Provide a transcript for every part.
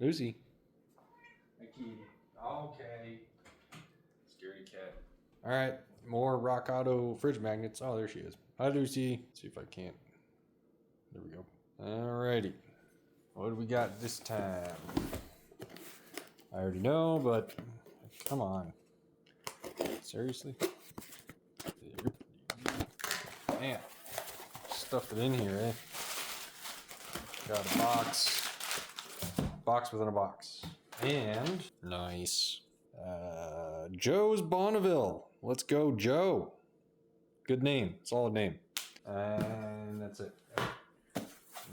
Lucy. Hi, Kitty. Okay. Scaredy cat. All right, more Rock Auto fridge magnets. Oh, there she is. Hi, Lucy. Let's see if I can't. There we go. Alrighty. What do we got this time? I already know, but come on. Seriously? Man, stuffed it in here, eh? Got a box within a box. And, nice. Joe's Bonneville. Let's go, Joe. Good name, solid name. And that's it.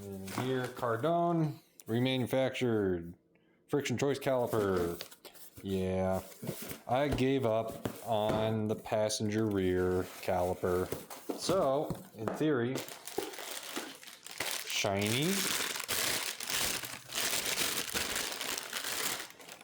And here, Cardone, remanufactured. Friction choice caliper. Yeah, I gave up on the passenger rear caliper. So, in theory, shiny,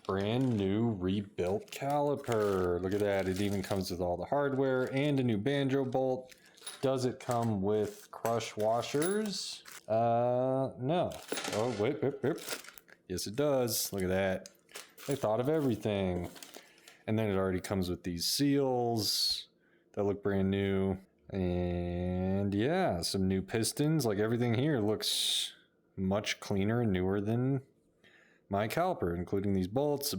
brand new rebuilt caliper. Look at that, it even comes with all the hardware and a new banjo bolt. Does it come with crush washers? No. Oh, wait. Yes, it does. Look at that. They thought of everything. And then it already comes with these seals that look brand new. And yeah, some new pistons. Like everything here looks much cleaner and newer than my caliper, including these bolts,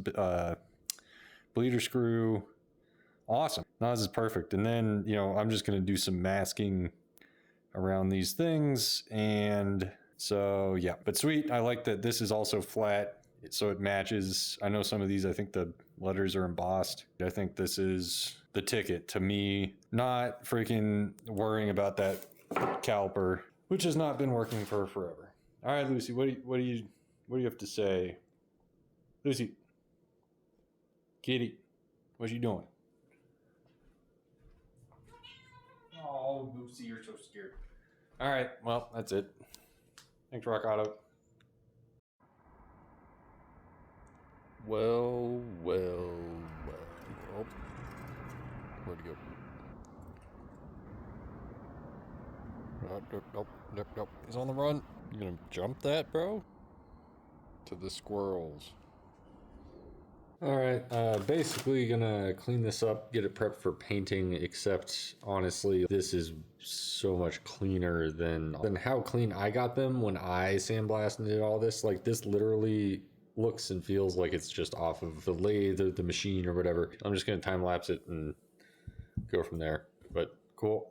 bleeder screw. Awesome. Now this is perfect. And then, I'm just going to do some masking around these things. And so, yeah, but sweet. I like that this is also flat, so it matches. I know some of these, I think the letters are embossed. I think this is the ticket to me not freaking worrying about that caliper, which has not been working for forever. All right, Lucy, what do you have to say? Lucy, kitty, what you doing? Oh, Lucy, you're so scared. All right, well, that's it. Thanks, Rock Auto. Well. Oh, where'd he go? Nope. He's on the run. You gonna jump that, bro? To the squirrels. Alright, basically gonna clean this up, get it prepped for painting, except honestly, this is so much cleaner than how clean I got them when I sandblasted and did all this. Like, this literally looks and feels like it's just off of the lathe or the machine or whatever. I'm just gonna time lapse it and go from there, but cool.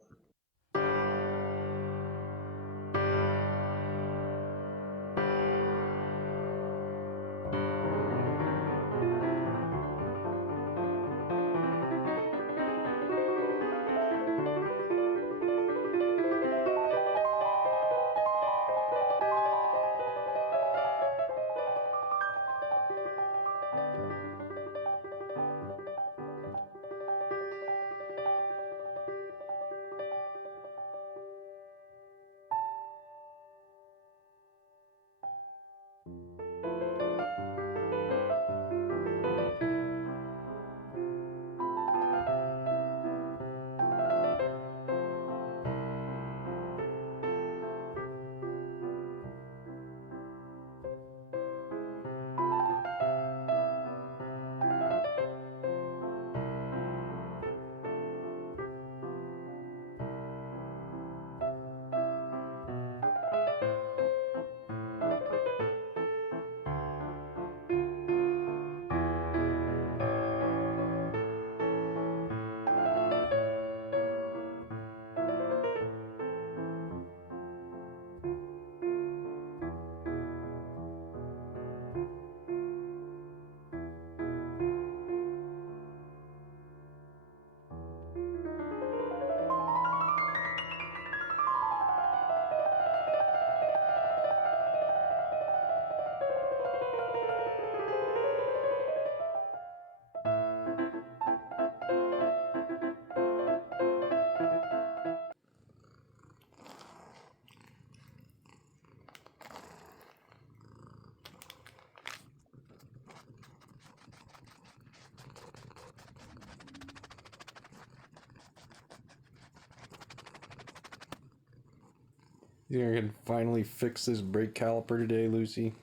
You're gonna finally fix this brake caliper today, Lucy?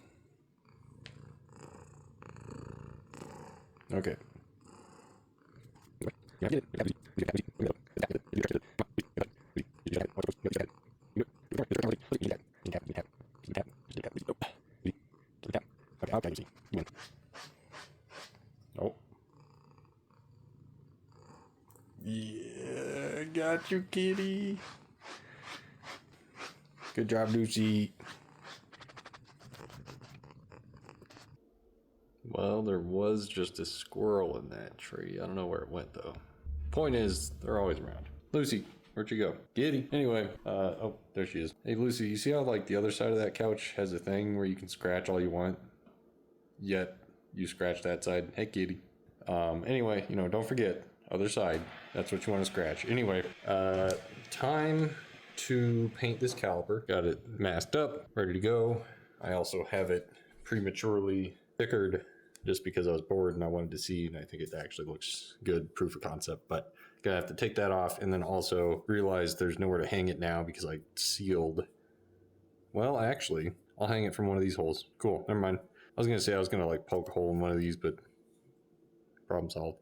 Okay. Oh. Yeah, got you, kitty. Good job, Lucy. Well, there was just a squirrel in that tree. I don't know where it went, though. Point is, they're always around. Lucy, where'd you go? Kitty. Anyway, oh, there she is. Hey, Lucy, you see how, like, the other side of that couch has a thing where you can scratch all you want? Yet, you scratch that side. Hey, kitty. Anyway, you know, don't forget, other side. That's what you want to scratch. Anyway, time to paint this caliper. Got it masked up, ready to go. I also have it prematurely stickered just because I was bored and I wanted to see, and I think it actually looks good, proof of concept, but gonna have to take that off and then also realize there's nowhere to hang it now because I sealed. Well, actually, I'll hang it from one of these holes. Cool, never mind. I was gonna say I was gonna like poke a hole in one of these, but problem solved.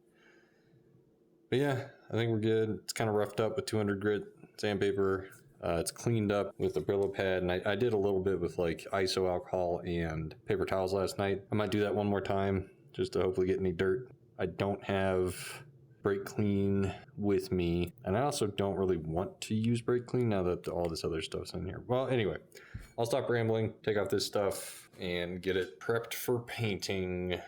But yeah, I think we're good. It's kind of roughed up with 200 grit sandpaper. It's cleaned up with a Brillo pad, and I did a little bit with like ISO alcohol and paper towels last night. I might do that one more time just to hopefully get any dirt. I don't have brake clean with me, and I also don't really want to use brake clean now that all this other stuff's in here. Well, anyway, I'll stop rambling, take off this stuff, and get it prepped for painting.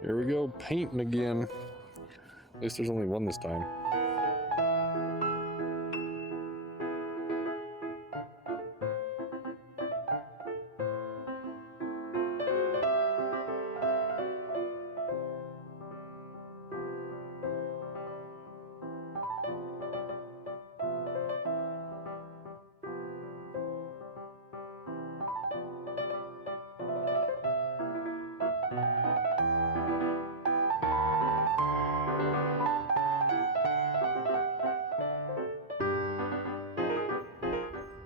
Here we go, painting again. At least there's only one this time.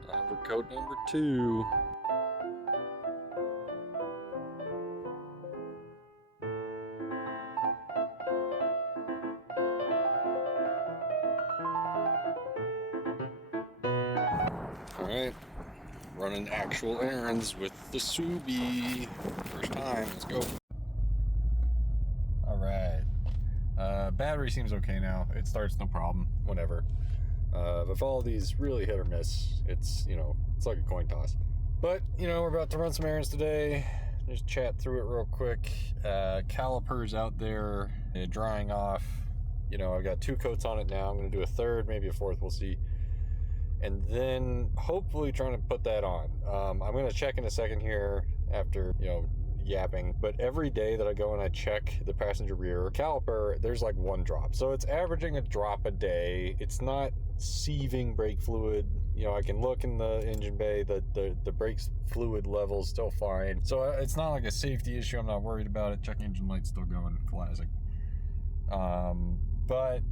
Time for coat number 2. Alright, running actual errands with the Subie. First time, let's go. Alright, battery seems okay now. It starts no problem, whatever. If all of these really hit or miss, it's, you know, it's like a coin toss. But, you know, we're about to run some errands today. Just chat through it real quick. Calipers out there, drying off. You know, I've got 2 coats on it now. I'm going to do a third, maybe a fourth, we'll see. And then hopefully trying to put that on. I'm going to check in a second here after, you know, yapping. But every day that I go and I check the passenger rear caliper, there's like 1 drop. So it's averaging a drop a day. It's not sieving brake fluid. You know, I can look in the engine bay, the brake fluid level's still fine. So it's not like a safety issue. I'm not worried about it. Check engine light's still going, classic. But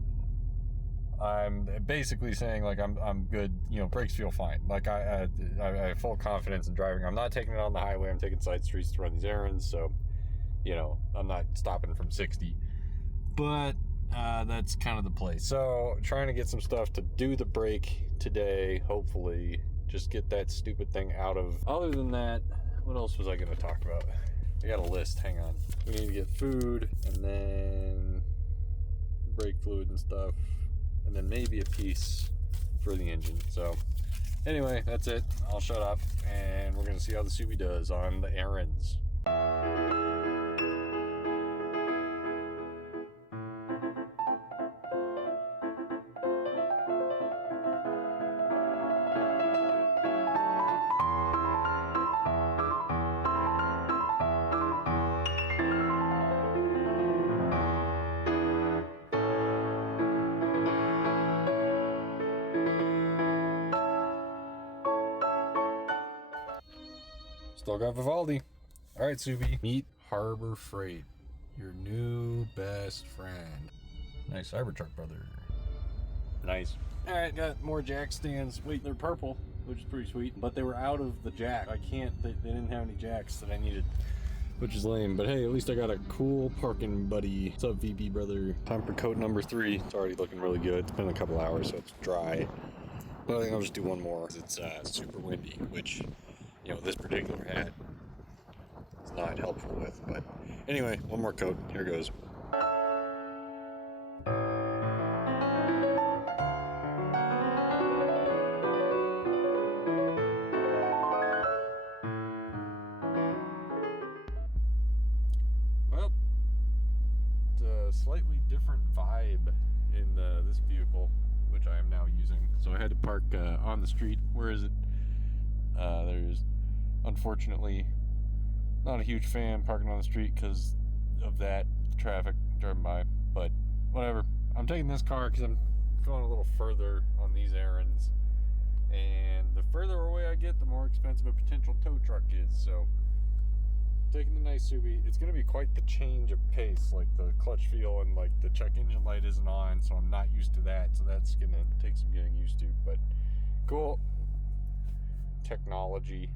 I'm basically saying like I'm good. You know, brakes feel fine. Like I have full confidence in driving. I'm not taking it on the highway. I'm taking side streets to run these errands. So, you know, I'm not stopping from 60. But that's kind of the play. So trying to get some stuff to do the brake today. Hopefully, just get that stupid thing out of. Other than that, what else was I going to talk about? I got a list. Hang on. We need to get food and then brake fluid and stuff. And then maybe a piece for the engine. So anyway, that's it. I'll shut up and we're gonna see how the Subie does on the errands. Still got Vivaldi. All right, Subi, meet Harbor Freight, your new best friend. Nice Cybertruck, brother. Nice. All right, got more jack stands. Wait, they're purple, which is pretty sweet, but they were out of the jack. They didn't have any jacks that I needed, which is lame, but hey, at least I got a cool parking buddy. What's up, VB brother? Time for coat number 3. It's already looking really good. It's been a couple hours, so it's dry. But I think I'll just do one more. It's super windy, which, you know, this particular hat is not helpful with. But anyway, one more coat. Here goes. Well, it's a slightly different vibe in this vehicle, which I am now using. So I had to park on the street. Where is it? There's unfortunately not a huge fan parking on the street because of that traffic driving by, but whatever. I'm taking this car because I'm going a little further on these errands, and the further away I get, the more expensive a potential tow truck is. So taking the nice Subi, it's going to be quite the change of pace. Like the clutch feel and like the check engine light isn't on, so I'm not used to that, so that's going to take some getting used to, but cool. Technology.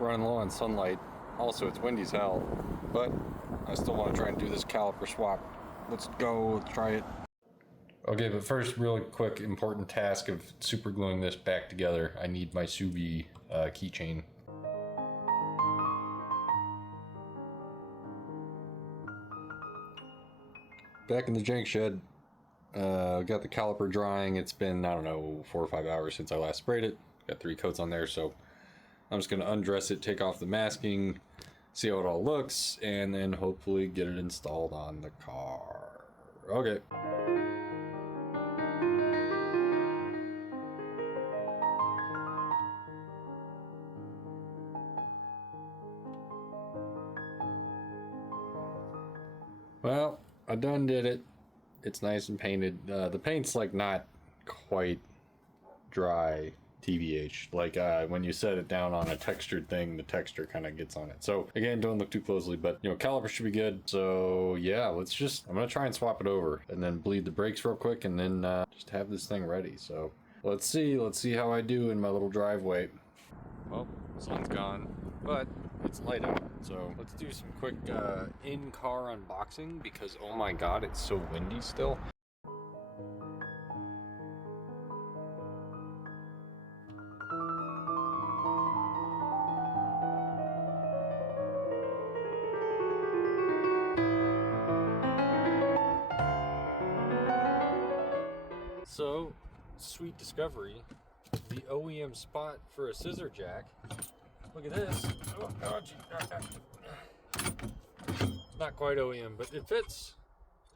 Running low on sunlight. Also, it's windy as hell, but I still want to try and do this caliper swap. Let's go, let's try it. Okay, but first, really quick, important task of super gluing this back together. I need my Subi keychain. Back in the jank shed, got the caliper drying. It's been, I don't know, 4 or 5 hours since I last sprayed it. Got 3 coats on there, so I'm just gonna undress it, take off the masking, see how it all looks, and then hopefully get it installed on the car. Okay. Well, I done did it. It's nice and painted. The paint's like not quite dry, TBH. Like when you set it down on a textured thing, the texture kind of gets on it. So again, don't look too closely, but you know, caliper should be good. So yeah, I'm gonna try and swap it over and then bleed the brakes real quick and then just have this thing ready. So let's see how I do in my little driveway. Well, sun's gone, but it's light out. So let's do some quick in-car unboxing because oh my god, it's so windy still. So, sweet discovery, the OEM spot for a scissor jack. Look at this. Oh god. Not quite OEM, but it fits.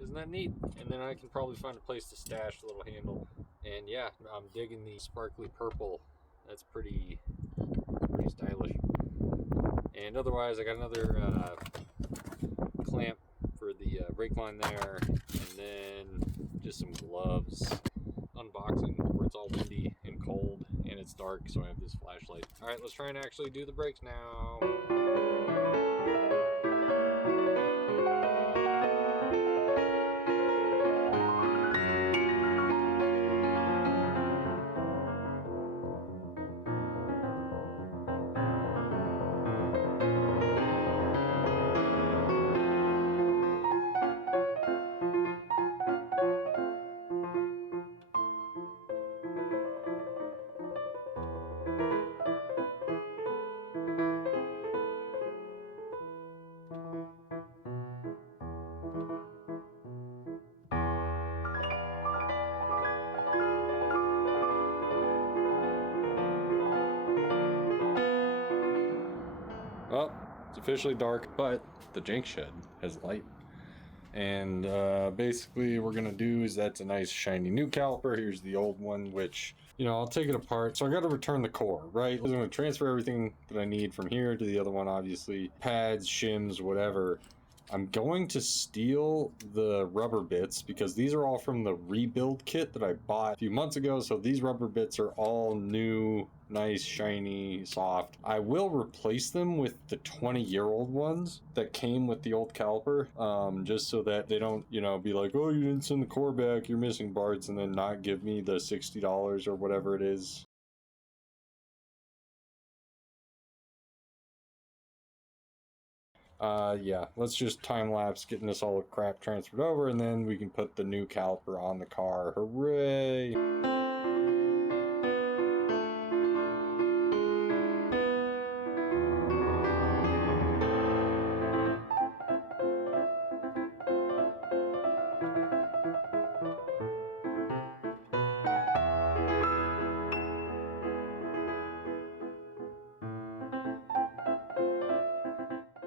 Isn't that neat? And then I can probably find a place to stash the little handle. And yeah, I'm digging the sparkly purple. That's pretty stylish. And otherwise, I got another clamp for the brake line there, and then just some gloves. Unboxing where it's all windy and cold and it's dark, so I have this flashlight. All right, let's try and actually do the brakes now. Well, it's officially dark, but the Jinx shed has light. And basically what we're gonna do is, that's a nice shiny new caliper. Here's the old one, which, you know, I'll take it apart. So I got to return the core, right? I'm gonna transfer everything that I need from here to the other one, obviously. Pads, shims, whatever. I'm going to steal the rubber bits because these are all from the rebuild kit that I bought a few months ago. So these rubber bits are all new, nice, shiny, soft. I will replace them with the 20-year-old ones that came with the old caliper, just so that they don't, you know, be like, oh, you didn't send the core back, you're missing parts, and then not give me the $60 or whatever it is. Yeah, let's just time lapse getting this all crap transferred over, and then we can put the new caliper on the car. Hooray!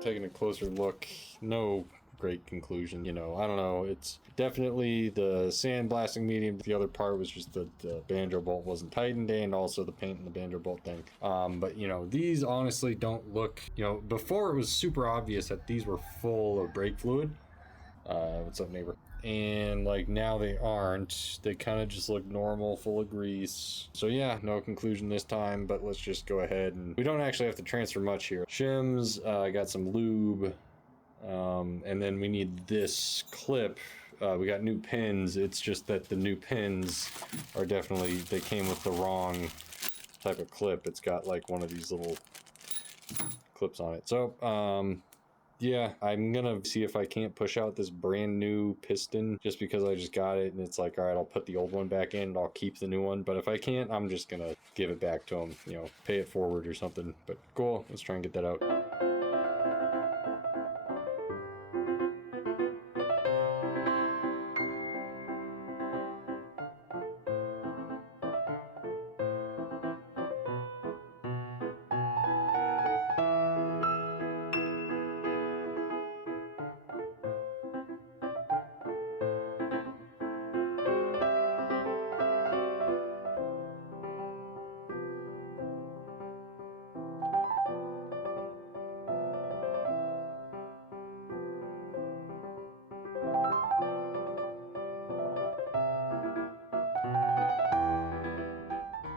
Taking a closer look, no great conclusion, you know. I don't know, it's definitely the sandblasting medium. The other part was just the banjo bolt wasn't tightened, and also the paint in the banjo bolt thing. But you know, these honestly don't look, you know, before it was super obvious that these were full of brake fluid. What's up, neighbor? And like now they aren't. They kind of just look normal, full of grease. So yeah, no conclusion this time, but let's just go ahead, and we don't actually have to transfer much here. Shims, I got some lube, and then we need this clip. We got new pins. It's just that the new pins are definitely, they came with the wrong type of clip. It's got like one of these little clips on it. So yeah, I'm gonna see if I can't push out this brand new piston just because I just got it, and it's like, all right, I'll put the old one back in and I'll keep the new one. But if I can't, I'm just gonna give it back to him, you know, pay it forward or something. But cool, let's try and get that out.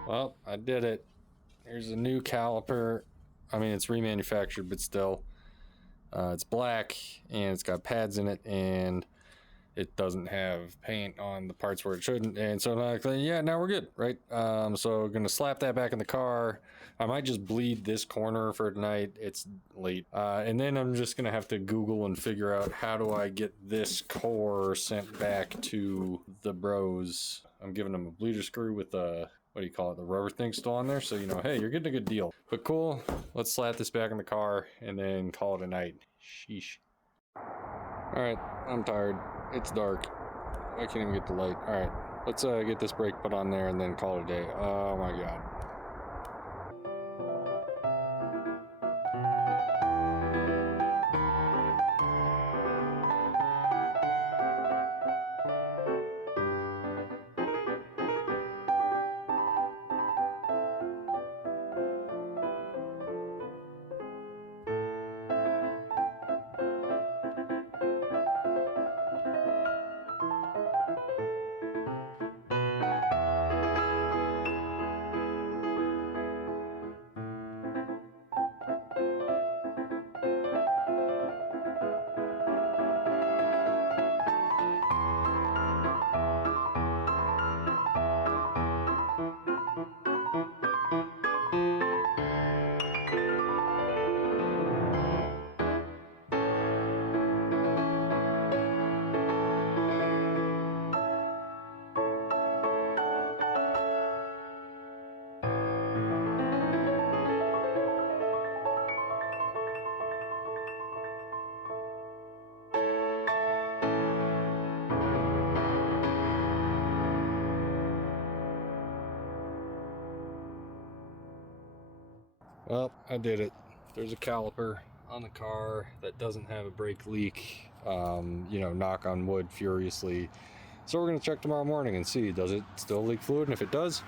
Well, I did it. Here's a new caliper. I mean, it's remanufactured, but still. It's black, and it's got pads in it, and it doesn't have paint on the parts where it shouldn't. And so yeah, now we're good, right? So gonna slap that back in the car. I might just bleed this corner for tonight. It's late. And then I'm just gonna have to Google and figure out how do I get this core sent back to the bros. I'm giving them a bleeder screw with a, what do you call it, the rubber thing still on there, so you know, hey, you're getting a good deal. But cool, let's slap this back in the car and then call it a night. Sheesh. All right, I'm tired. It's dark. I can't even get the light. All right, let's get this brake put on there and then call it a day. Oh my god. Well, I did it. there's a caliper on the car that doesn't have a brake leak. You know, knock on wood furiously. So we're gonna check tomorrow morning and see, does it still leak fluid? And if it does,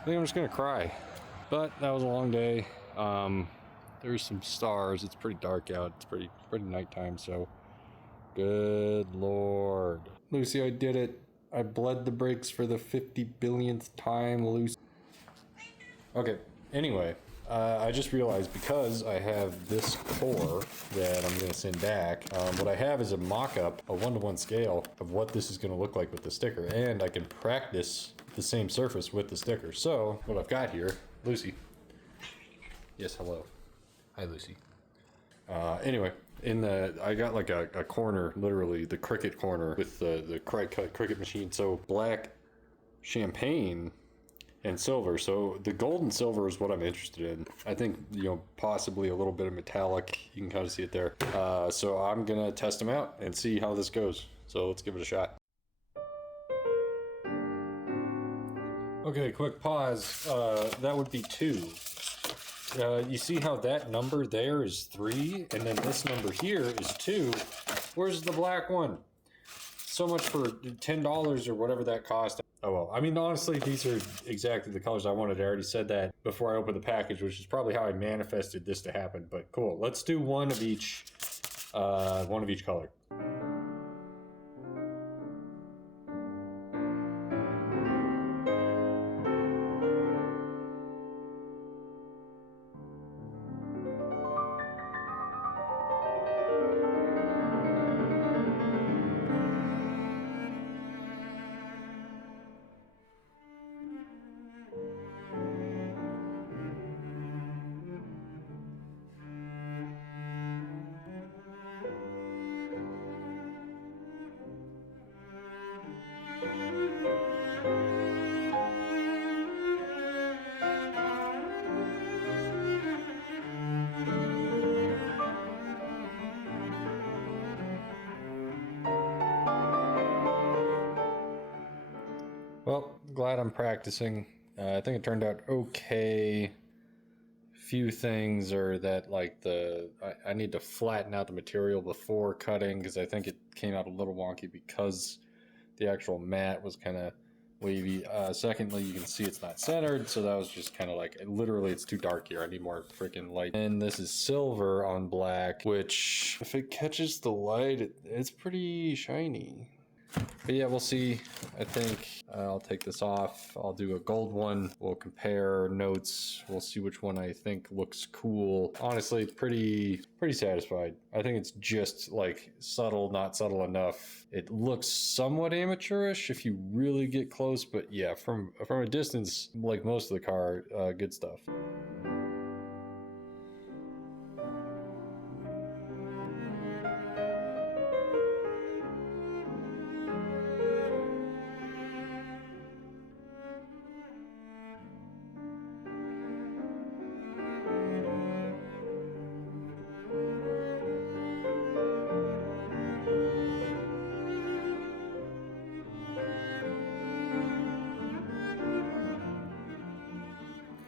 I think I'm just gonna cry. But that was a long day. There's some stars. It's pretty dark out. It's pretty nighttime, so good Lord. Lucy, I did it. I bled the brakes for the 50 billionth time, Lucy. Okay, anyway, I just realized because I have this core that I'm gonna send back, what I have is a mock-up, a 1-to-1 scale of what this is gonna look like with the sticker, and I can practice the same surface with the sticker. So, what I've got here, Lucy. Yes, hello. Hi, Lucy. Anyway, I got like a corner, literally the Cricut corner with the Cricut machine. So black, champagne, and silver. So the gold and silver is what I'm interested in. I think, you know, possibly a little bit of metallic. You can kind of see it there. So I'm gonna test them out and see how this goes. So let's give it a shot. Okay, quick pause. That would be 2. You see how that number there is 3, and then this number here is 2. Where's the black one? So much for $10 or whatever that cost. Oh well, I mean, honestly, these are exactly the colors I wanted. I already said that before I opened the package, which is probably how I manifested this to happen. But cool, let's do one of each color. Well, glad I'm practicing. I think it turned out okay. Few things are that, like, I need to flatten out the material before cutting, because I think it came out a little wonky because the actual mat was kind of wavy. Secondly, you can see it's not centered, so that was just kind of like, literally it's too dark here. I need more freaking light. And this is silver on black, which if it catches the light, it's pretty shiny. But yeah, we'll see. I think I'll take this off. I'll do a gold one. We'll compare notes. We'll see which one I think looks cool. Honestly, pretty satisfied. I think it's just like subtle, not subtle enough. It looks somewhat amateurish if you really get close, but yeah, from a distance, like most of the car, good stuff.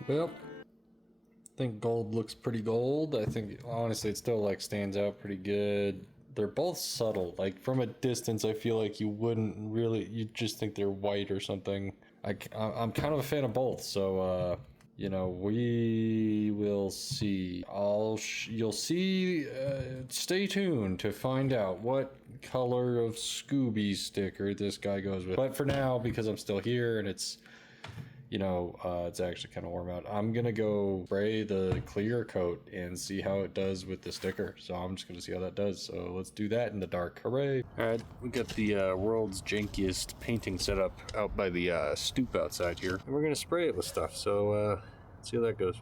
Well, I think gold looks pretty gold. I think honestly it still like stands out pretty good. They're both subtle. Like from a distance, I feel like you wouldn't really, you'd just think they're white or something. I'm kind of a fan of both, so you know, we will see. You'll see. Stay tuned to find out what color of Scooby sticker this guy goes with. But for now, because I'm still here and it's, you know, it's actually kind of warm out, I'm gonna go spray the clear coat and see how it does with the sticker. So I'm just gonna see how that does. So let's do that in the dark. Hooray! All right, we got the world's jankiest painting setup out by the stoop outside here, and we're gonna spray it with stuff. So let's see how that goes.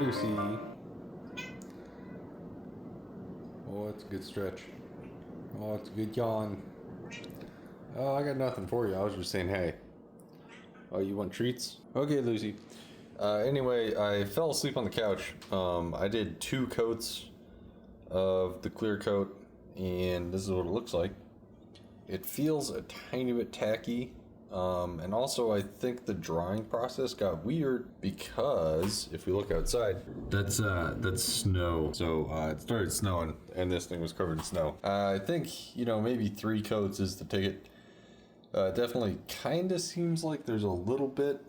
Lucy. Oh, it's a good stretch. Oh, it's a good yawn. Oh, I got nothing for you. I was just saying, hey. Oh, you want treats? Okay, Lucy. Anyway, I fell asleep on the couch. I did 2 coats of the clear coat, and this is what it looks like. It feels a tiny bit tacky, and also I think the drying process got weird because if we look outside, that's snow. So it started snowing, and this thing was covered in snow. I think, you know, maybe 3 coats is the ticket. Definitely kind of seems like there's a little bit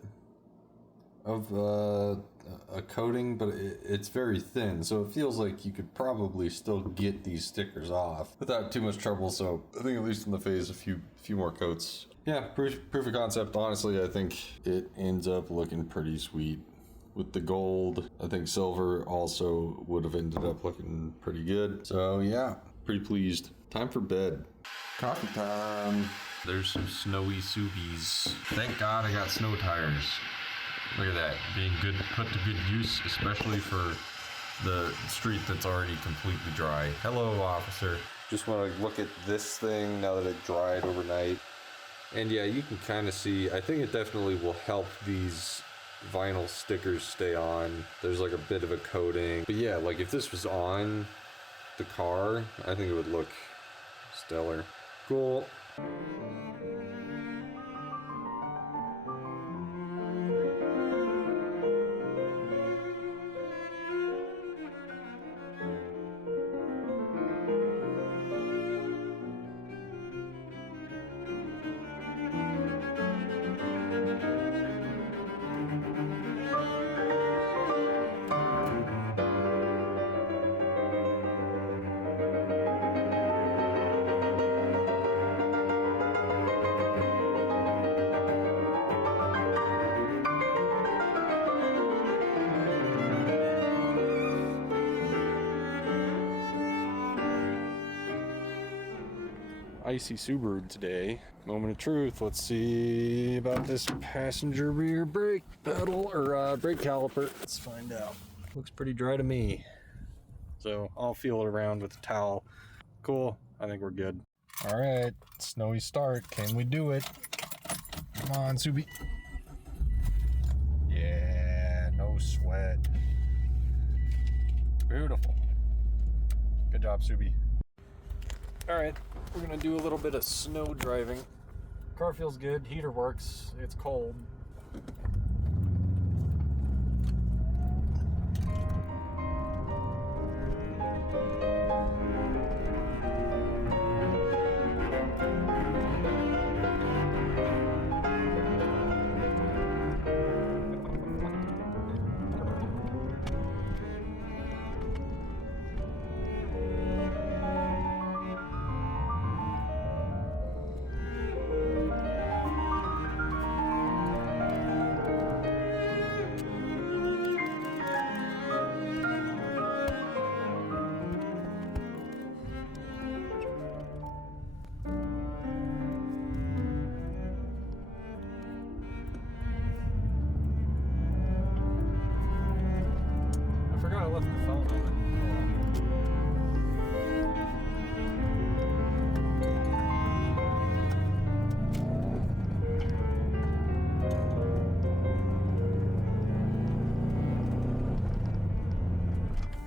of a coating, but it's very thin, so it feels like you could probably still get these stickers off without too much trouble. So I think at least in the phase, a few more coats. Yeah, proof of concept. Honestly, I think it ends up looking pretty sweet with the gold. I think silver also would have ended up looking pretty good. So yeah, pretty pleased. Time for bed. Coffee time. There's some snowy subies. Thank God I got snow tires. Look at that, being put to good use, especially for the street that's already completely dry. Hello, officer. Just want to look at this thing now that it dried overnight. And yeah, you can kind of see, I think it definitely will help these vinyl stickers stay on. There's like a bit of a coating. But yeah, like if this was on the car, I think it would look stellar. Cool. Icy Subaru today. Moment of truth. Let's see about this passenger rear brake pedal or brake caliper. Let's find out. Looks pretty dry to me. So I'll feel it around with a towel. Cool. I think we're good. All right. Snowy start. Can we do it? Come on, Subi. Yeah. No sweat. Beautiful. Good job, Subi. All right. We're gonna do a little bit of snow driving. Car feels good, heater works, it's cold. I left the phone on.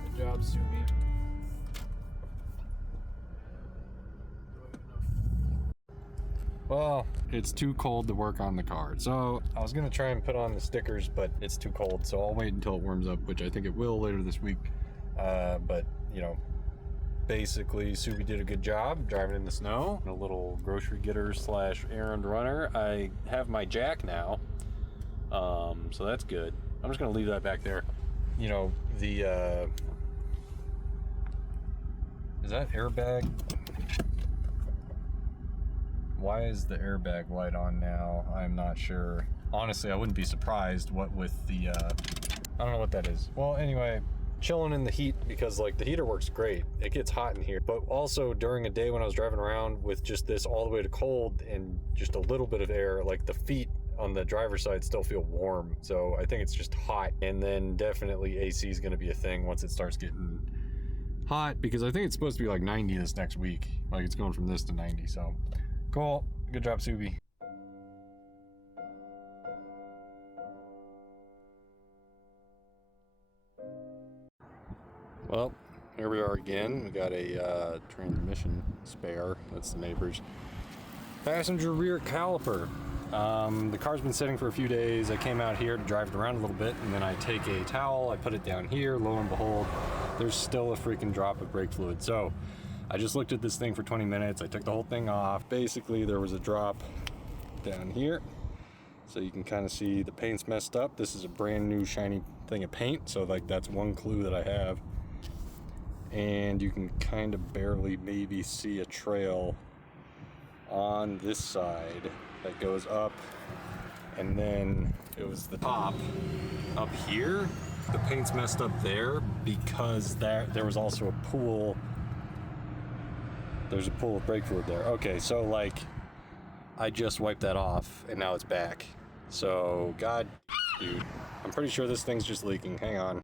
Good job, Subi. Well, it's too cold to work on the car. So I was gonna try and put on the stickers, but it's too cold. So I'll wait until it warms up, which I think it will later this week. But you know, basically Subi did a good job driving in the snow. A little grocery getter / errand runner. I have my jack now. So that's good. I'm just gonna leave that back there. You know, the, is that airbag? Why is the airbag light on now? I'm not sure. Honestly, I wouldn't be surprised what with the, I don't know what that is. Well, anyway, chilling in the heat because like the heater works great. It gets hot in here. But also during a day when I was driving around with just this all the way to cold and just a little bit of air, like the feet on the driver's side still feel warm. So I think it's just hot. And then definitely AC is going to be a thing once it starts getting hot because I think it's supposed to be like 90 this next week. Like it's going from this to 90, so. Cool. Good job, Subi. Well, here we are again. We got a transmission spare. That's the neighbor's. Passenger rear caliper. The car's been sitting for a few days. I came out here to drive it around a little bit, and then I take a towel, I put it down here. Lo and behold, there's still a freaking drop of brake fluid. So I just looked at this thing for 20 minutes. I took the whole thing off. Basically, there was a drop down here. So you can kind of see the paint's messed up. This is a brand new shiny thing of paint. So like that's one clue that I have. And you can kind of barely maybe see a trail on this side that goes up. And then it was the top up here. The paint's messed up there because there was also a pool. There's a pool of brake fluid there. Okay, so like I just wiped that off and now it's back. So, God, dude, I'm pretty sure this thing's just leaking. Hang on.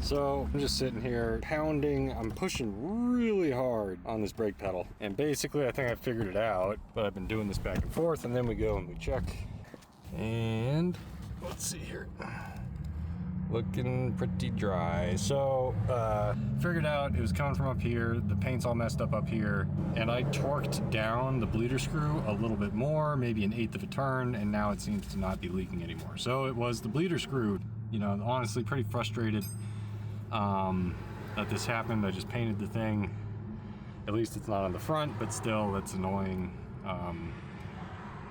So, I'm just sitting here pounding. I'm pushing really hard on this brake pedal. And basically, I think I figured it out, but I've been doing this back and forth, and then we go and we check. And let's see here. Looking pretty dry. So, figured out it was coming from up here. The paint's all messed up here. And I torqued down the bleeder screw a little bit more, maybe an eighth of a turn, and now it seems to not be leaking anymore. So it was the bleeder screw. You know, honestly, pretty frustrated that this happened. I just painted the thing. At least it's not on the front, but still, that's annoying.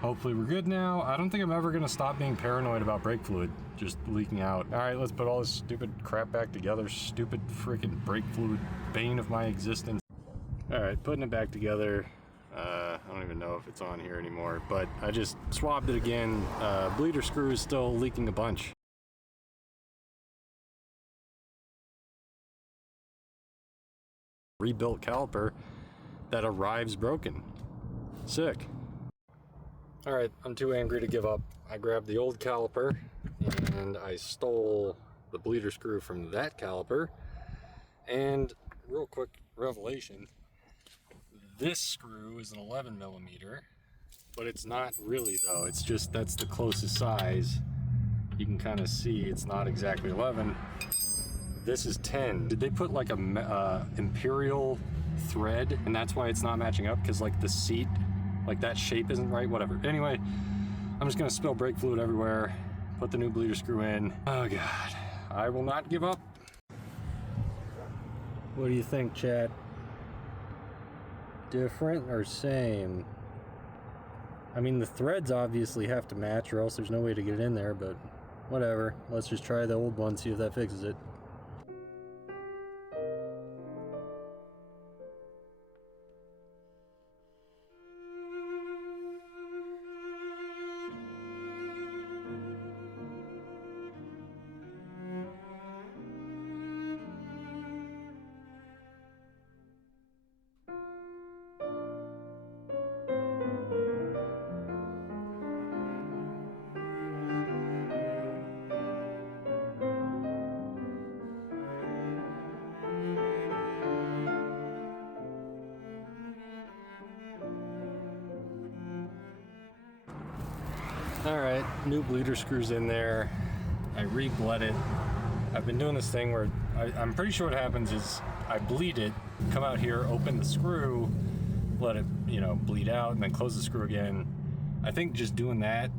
Hopefully we're good now. I don't think I'm ever gonna stop being paranoid about brake fluid just leaking out. All right, let's put all this stupid crap back together. Stupid freaking brake fluid, bane of my existence. All right, putting it back together. I don't even know if it's on here anymore, but I just swapped it again. Bleeder screw is still leaking a bunch. Rebuilt caliper that arrives broken. Sick. All right, I'm too angry to give up. I grabbed the old caliper and I stole the bleeder screw from that caliper. And real quick revelation, this screw is an 11 millimeter, but it's not really though. It's just, that's the closest size. You can kind of see it's not exactly 11. This is 10. Did they put like a imperial thread and that's why it's not matching up? Because like the seat, like that shape isn't right, whatever. Anyway, I'm just gonna spill brake fluid everywhere, put the new bleeder screw in. Oh God, I will not give up. What do you think, chat? Different or same? I mean, the threads obviously have to match or else there's no way to get it in there, but whatever. Let's just try the old one, see if that fixes it. All right, new bleeder screws in there. I re-bled it. I've been doing this thing where I'm pretty sure what happens is I bleed it, come out here, open the screw, let it, you know, bleed out, and then close the screw again. I think just doing that,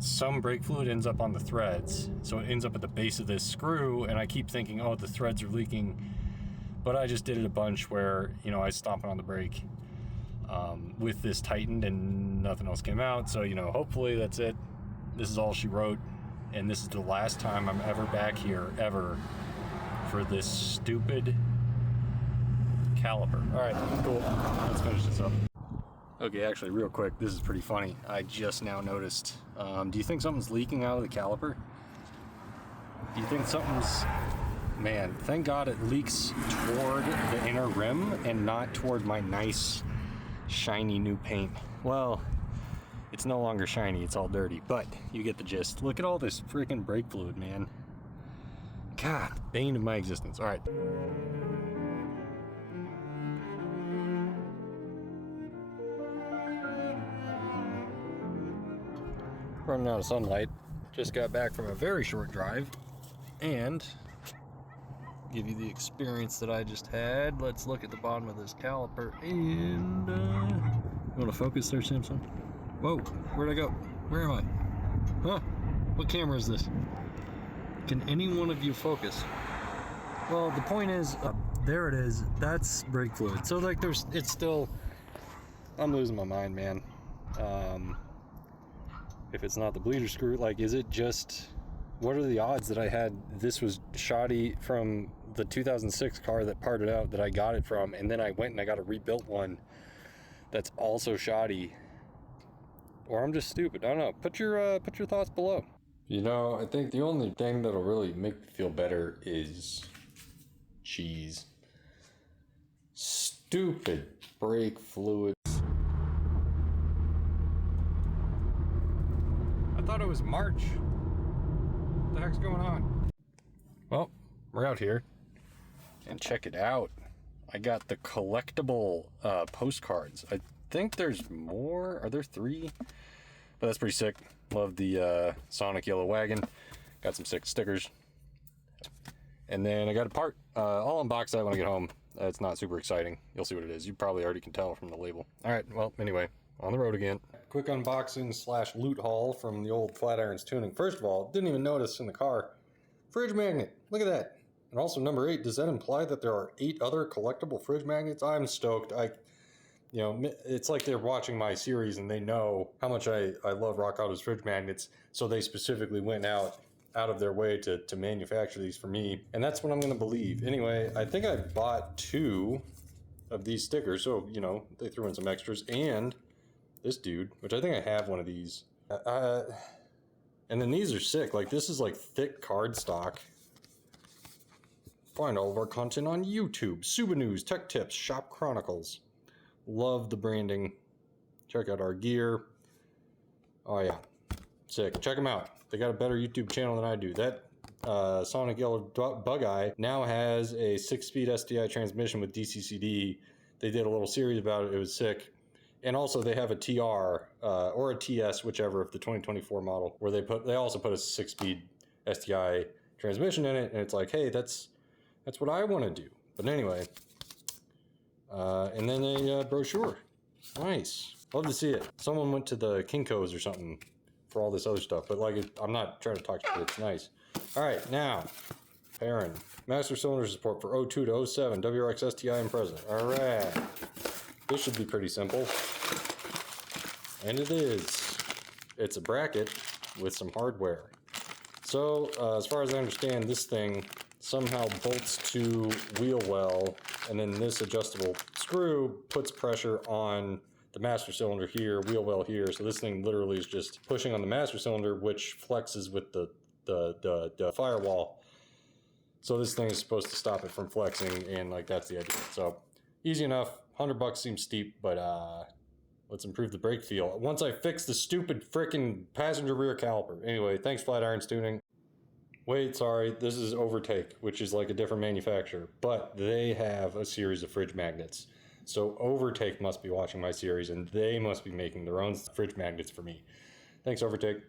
some brake fluid ends up on the threads. So it ends up at the base of this screw, and I keep thinking, oh, the threads are leaking. But I just did it a bunch where, you know, I was stomping on the brake with this tightened and nothing else came out. So, you know, hopefully that's it. This is all she wrote. And this is the last time I'm ever back here, ever, for this stupid caliper. All right, cool. Let's finish this up. Okay, actually, real quick, this is pretty funny. I just now noticed. Do you think something's leaking out of the caliper? Do you think something's... Man, thank God it leaks toward the inner rim and not toward my nice, shiny new paint. Well, it's no longer shiny, it's all dirty, but you get the gist. Look at all this freaking brake fluid, man. God, bane of my existence. All right. Running out of sunlight. Just got back from a very short drive, and give you the experience that I just had. Let's look at the bottom of this caliper and you want to focus there, Simpson? Whoa, where'd I go? Where am I? Huh? What camera is this? Can any one of you focus? Well, the point is, there it is. That's brake fluid. So like it's still, I'm losing my mind, man. If it's not the bleeder screw, like, is it just, what are the odds that I had, this was shoddy from the 2006 car that parted out that I got it from, and then I went and I got a rebuilt one that's also shoddy, or I'm just stupid. I don't know. Put your thoughts below. You know, I think the only thing that'll really make me feel better is cheese. Stupid brake fluid. I thought it was March. What the heck's going on? Well, we're out here, and check it out. I got the collectible postcards. I think there's more. Are there 3? But that's pretty sick. Love the Sonic yellow wagon. Got some sick stickers. And then I got a part. I'll unbox that when I get home. It's not super exciting. You'll see what it is. You probably already can tell from the label. All right, well, anyway, on the road again. Quick unboxing / loot haul from the old Flatirons tuning. First of all, didn't even notice in the car, fridge magnet. Look at that. And also number 8, does that imply that there are 8 other collectible fridge magnets? I'm stoked. You know, it's like they're watching my series and they know how much I love Rock Auto's fridge magnets, so they specifically went out of their way to manufacture these for me, and that's what I'm gonna believe. Anyway, I think I bought 2 of these stickers, so, you know, they threw in some extras, and this dude, which I think I have one of these. And then these are sick. Like, this is like thick cardstock. Find all of our content on YouTube. Suba News, Tech Tips, Shop Chronicles. Love the branding. Check out our gear. Oh yeah, sick. Check them out. They got a better YouTube channel than I do. That Sonic Yellow Bug Eye now has a 6-speed SDI transmission with DCCD. They did a little series about it. It was sick. And also they have a TR or a TS, whichever, of the 2024 model, where they also put a 6-speed SDI transmission in it, and it's like, hey, that's what I want to do. But anyway. And then a brochure. Nice. Love to see it. Someone went to the Kinko's or something for all this other stuff, but like, I'm not trying to talk shit. It's nice. All right, now, pairing. Master cylinder support for 02 to 07, WRX STI and present. All right. This should be pretty simple. And it is. It's a bracket with some hardware. So, as far as I understand, this thing somehow bolts to wheel well, and then this adjustable screw puts pressure on the master cylinder here, wheel well here. So this thing literally is just pushing on the master cylinder, which flexes with the firewall. So this thing is supposed to stop it from flexing, and like, that's the idea. So easy enough. $100 seems steep, but let's improve the brake feel once I fix the stupid frickin' passenger rear caliper. Anyway, thanks Flatirons Tuning. Wait, sorry, this is Overtake, which is like a different manufacturer, but they have a series of fridge magnets. So Overtake must be watching my series, and they must be making their own fridge magnets for me. Thanks, Overtake.